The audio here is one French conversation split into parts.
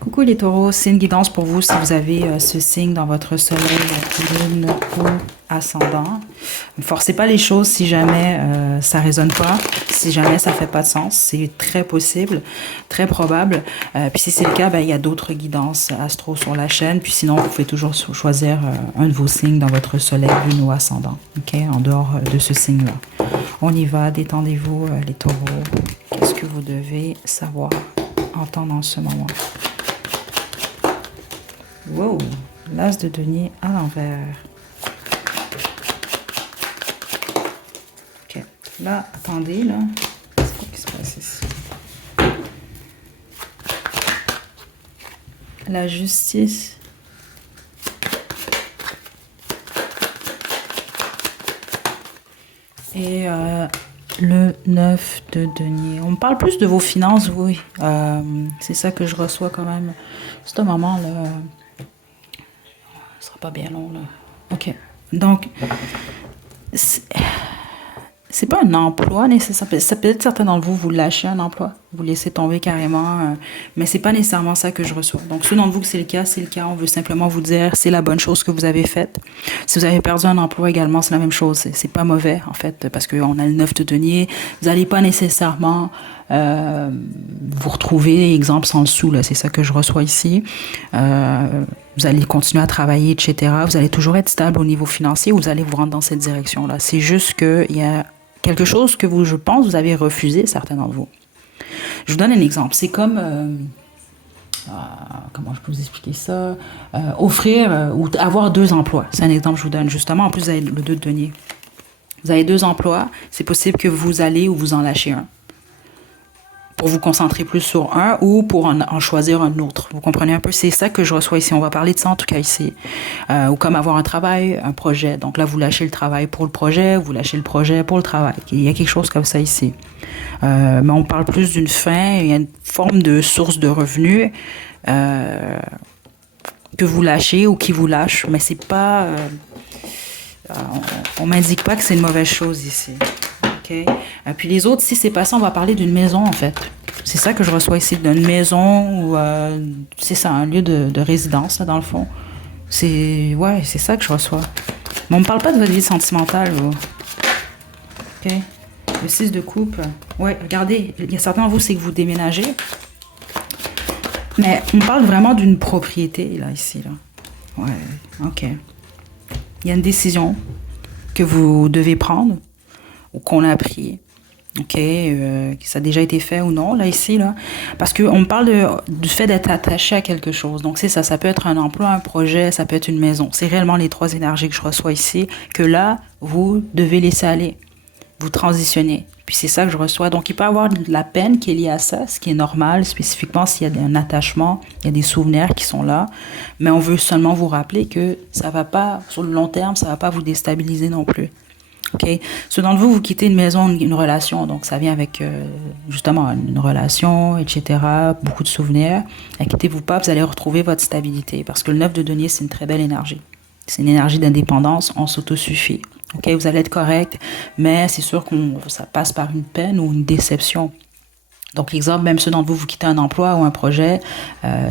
Coucou les taureaux, c'est une guidance pour vous si vous avez ce signe dans votre soleil, lune ou ascendant. Ne forcez pas les choses si jamais ça résonne pas, si jamais ça fait pas de sens. C'est très possible, très probable. Puis si c'est le cas, ben, il y a d'autres guidances astro sur la chaîne. Puis sinon, vous pouvez toujours choisir un de vos signes dans votre soleil, lune ou ascendant, ok, en dehors de ce signe-là. On y va, détendez-vous les taureaux. Qu'est-ce que vous devez savoir, entendre en ce moment? Wow, l'as de denier à l'envers. Ok, là, attendez, là. C'est quoi qui se passe ici? La justice. Et le 9 de denier. On me parle plus de vos finances, oui. C'est ça que je reçois quand même. C'est un moment, là. Ce sera pas bien long, là. OK. Donc, c'est pas un emploi nécessairement. Ça peut être certains d'entre vous, vous lâchez un emploi, vous laissez tomber carrément, mais c'est pas nécessairement ça que je reçois. Donc, ceux d'entre vous que c'est le cas, c'est le cas. On veut simplement vous dire c'est la bonne chose que vous avez faite. Si vous avez perdu un emploi également, c'est la même chose. C'est pas mauvais, en fait, parce qu'on a le 9 de denier. Vous n'allez pas nécessairement vous retrouver, exemple, sans le sou, là. C'est ça que je reçois ici. Vous allez continuer à travailler, etc. Vous allez toujours être stable au niveau financier. Vous allez vous rendre dans cette direction-là. C'est juste qu'il y a quelque chose que vous, je pense, vous avez refusé, certains d'entre vous. Je vous donne un exemple. C'est comme, comment je peux vous expliquer ça? Offrir ou avoir deux emplois. C'est un exemple que je vous donne. Justement, en plus, vous avez le 2 de denier. Vous avez deux emplois. C'est possible que vous allez ou vous en lâchez un, pour vous concentrer plus sur un ou pour en choisir un autre. Vous comprenez un peu? C'est ça que je reçois ici. On va parler de ça en tout cas ici. Ou comme avoir un travail, un projet. Donc là, vous lâchez le travail pour le projet, vous lâchez le projet pour le travail. Il y a quelque chose comme ça ici. Mais on parle plus d'une fin, il y a une forme de source de revenus que vous lâchez ou qui vous lâche. Mais c'est pas... on m'indique pas que c'est une mauvaise chose ici. Okay. Puis les autres, si c'est pas ça, on va parler d'une maison, en fait. C'est ça que je reçois ici, d'une maison ou c'est ça, un lieu de résidence, là, dans le fond. C'est ça que je reçois. Mais on me parle pas de votre vie sentimentale, vous. OK. Le 6 de coupe. Ouais, regardez, il y a certains de vous, c'est que vous déménagez. Mais on parle vraiment d'une propriété, là, ici, là. Ouais, OK. Il y a une décision que vous devez prendre ou qu'on a pris, OK, que ça a déjà été fait ou non, là, ici, là. Parce qu'on me parle du fait d'être attaché à quelque chose. Donc, c'est ça, ça peut être un emploi, un projet, ça peut être une maison. C'est réellement les trois énergies que je reçois ici, que là, vous devez laisser aller. Vous transitionnez. Puis c'est ça que je reçois. Donc, il peut y avoir de la peine qui est liée à ça, ce qui est normal, spécifiquement s'il y a un attachement, il y a des souvenirs qui sont là. Mais on veut seulement vous rappeler que ça va pas, sur le long terme, ça va pas vous déstabiliser non plus. OK? Ceux d'entre vous, vous quittez une maison, une relation, donc ça vient avec justement une relation, etc., beaucoup de souvenirs. Inquiétez-vous pas, vous allez retrouver votre stabilité parce que le 9 de denier, c'est une très belle énergie. C'est une énergie d'indépendance, on s'autosuffit. OK? Vous allez être correct, mais c'est sûr que ça passe par une peine ou une déception. Donc, l'exemple, même ceux d'entre vous, vous quittez un emploi ou un projet,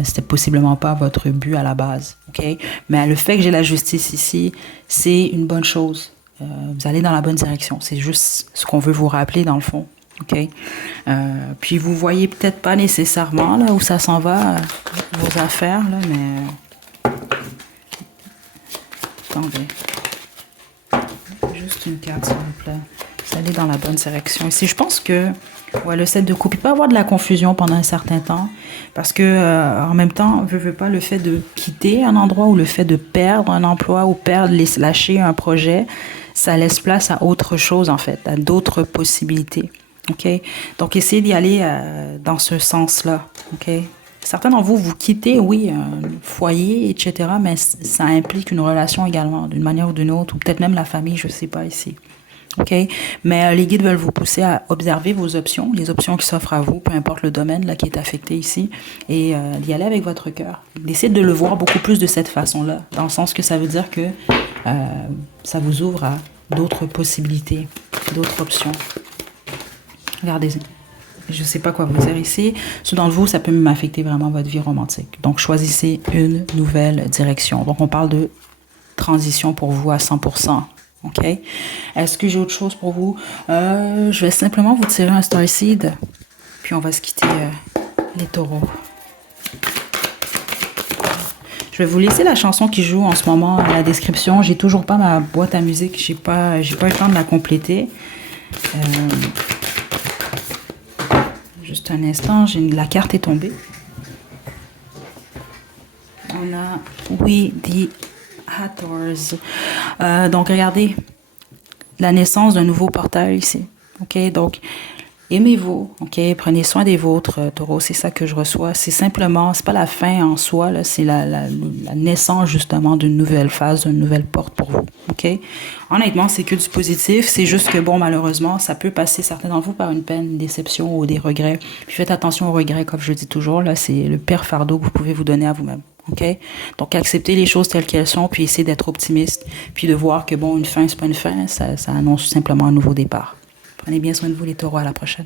c'était possiblement pas votre but à la base. OK? Mais le fait que j'ai la justice ici, c'est une bonne chose. Vous allez dans la bonne direction. C'est juste ce qu'on veut vous rappeler dans le fond. OK? Puis vous voyez peut-être pas nécessairement là où ça s'en va, vos affaires, là, mais... Attendez. Juste une carte, s'il vous plaît. Vous allez dans la bonne direction. Ici, je pense que le 7 de coupe, il peut y avoir de la confusion pendant un certain temps. Parce que, en même temps, veut pas le fait de quitter un endroit ou le fait de perdre un emploi ou lâcher un projet, ça laisse place à autre chose, en fait, à d'autres possibilités. OK? Donc, essayez d'y aller dans ce sens-là. OK? Certains d'entre vous, vous quittez, oui, un foyer, etc., mais ça implique une relation également, d'une manière ou d'une autre, ou peut-être même la famille, je ne sais pas ici. OK? Mais les guides veulent vous pousser à observer vos options, les options qui s'offrent à vous, peu importe le domaine là, qui est affecté ici, et d'y aller avec votre cœur. D'essayer de le voir beaucoup plus de cette façon-là, dans le sens que ça veut dire que ça vous ouvre à d'autres possibilités, d'autres options. Regardez. Je sais pas quoi vous dire ici. Ceux d'entre vous, ça peut m'affecter vraiment votre vie romantique. Donc, choisissez une nouvelle direction. Donc, on parle de transition pour vous à 100%. OK? Est-ce que j'ai autre chose pour vous? Je vais simplement vous tirer un Starseed. Puis, on va se quitter les taureaux. Je vais vous laisser la chanson qui joue en ce moment à la description. J'ai toujours pas ma boîte à musique. J'ai pas eu le temps de la compléter. Juste un instant. La carte est tombée. On a We the Hathors. Donc, regardez. La naissance d'un nouveau portail ici. OK? Donc, aimez-vous, OK? Prenez soin des vôtres, taureau, c'est ça que je reçois. C'est simplement, c'est pas la fin en soi, là, c'est la naissance justement d'une nouvelle phase, d'une nouvelle porte pour vous, OK? Honnêtement, c'est que du positif, c'est juste que, bon, malheureusement, ça peut passer certains d'entre vous par une peine, une déception ou des regrets. Puis faites attention aux regrets, comme je dis toujours, là, c'est le pire fardeau que vous pouvez vous donner à vous-même. OK? Donc, acceptez les choses telles qu'elles sont, puis essayez d'être optimiste, puis de voir que, bon, une fin, c'est pas une fin, ça annonce simplement un nouveau départ. Prenez bien soin de vous, les taureaux. À la prochaine.